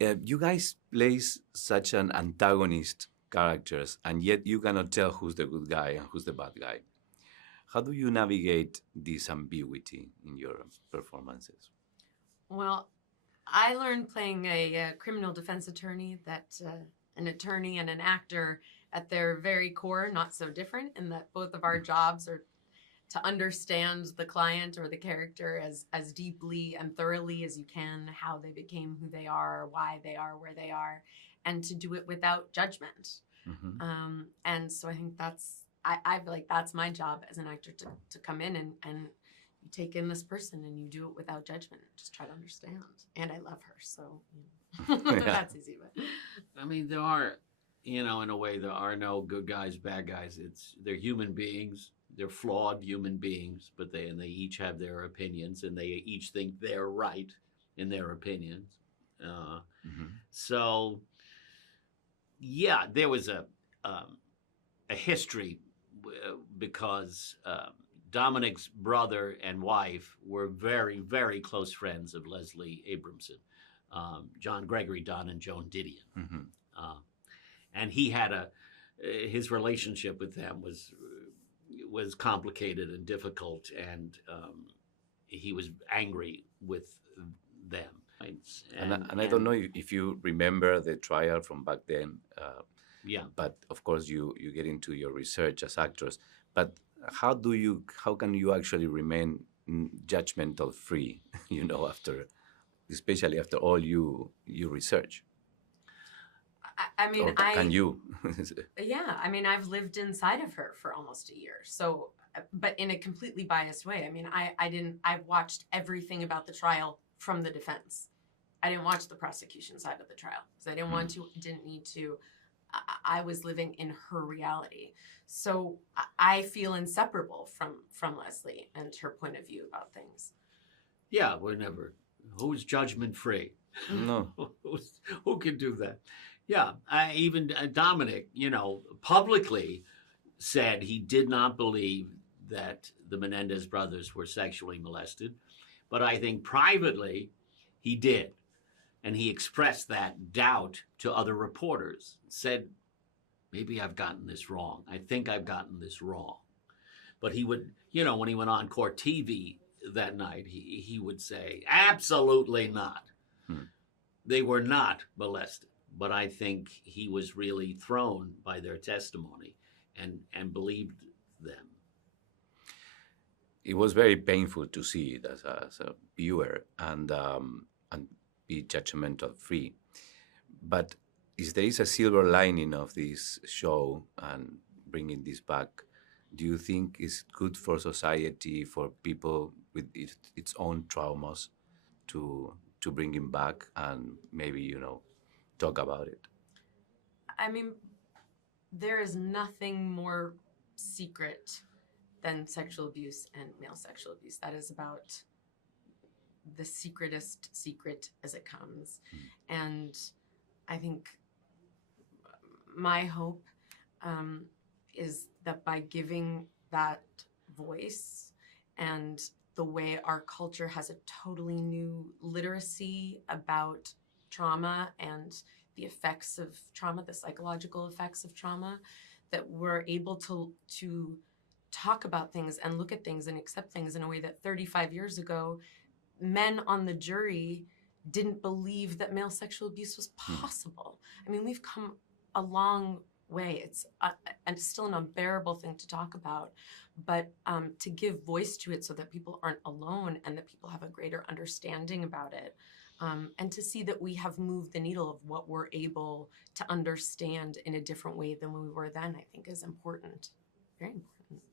You guys play such an antagonist characters, and yet you cannot tell who's the good guy and who's the bad guy. How do you navigate this ambiguity in your performances? Well, I learned playing a criminal defense attorney that an attorney and an actor at their very core, not so different, in that both of our jobs are to understand the client or the character as deeply and thoroughly as you can, how they became who they are, why they are where they are, and to do it without judgment. Mm-hmm. And so I think I feel like that's my job as an actor to come in and you take in this person and you do it without judgment. Just try to understand. And I love her, so that's easy. But I mean, there are, in a way, there are no good guys, bad guys. They're human beings. They're flawed human beings, but they each have their opinions, and they each think they're right in their opinions. So, yeah, there was a history because Dominick's brother and wife were very, very close friends of Leslie Abramson, John Gregory Dunne and Joan Didion. Mm-hmm. And he had his relationship with them was complicated and difficult, and he was angry with them. And I don't know if you remember the trial from back then. Yeah. But of course, you get into your research as actors. But how can you actually remain judgmental free? Especially after all you research. I mean, can you? Yeah, I mean, I've lived inside of her for almost a year. So, but in a completely biased way. I mean, I watched everything about the trial from the defense. I didn't watch the prosecution side of the trial because I didn't need to. I was living in her reality. So I feel inseparable from Leslie and her point of view about things. Yeah, who's judgment free? No. Who can do that? Yeah, even Dominick, publicly said he did not believe that the Menendez brothers were sexually molested. But I think privately he did. And he expressed that doubt to other reporters, said, maybe I've gotten this wrong. I think I've gotten this wrong. But he would, when he went on court TV that night, he would say, absolutely not. They were not molested. But I think he was really thrown by their testimony and believed them. It was very painful to see it as a viewer and be judgmental free. But if there is a silver lining of this show and bringing this back, do you think it's good for society, for people with its own traumas to bring him back and maybe, talk about it? I mean, there is nothing more secret than sexual abuse and male sexual abuse. That is about the secretest secret as it comes. And I think my hope is that by giving that voice and the way our culture has a totally new literacy about trauma and the effects of trauma, the psychological effects of trauma, that we're able to talk about things and look at things and accept things in a way that 35 years ago, men on the jury didn't believe that male sexual abuse was possible. I mean, we've come a long way. It's and still an unbearable thing to talk about, but to give voice to it so that people aren't alone and that people have a greater understanding about it. And to see that we have moved the needle of what we're able to understand in a different way than we were then, I think is important, very important.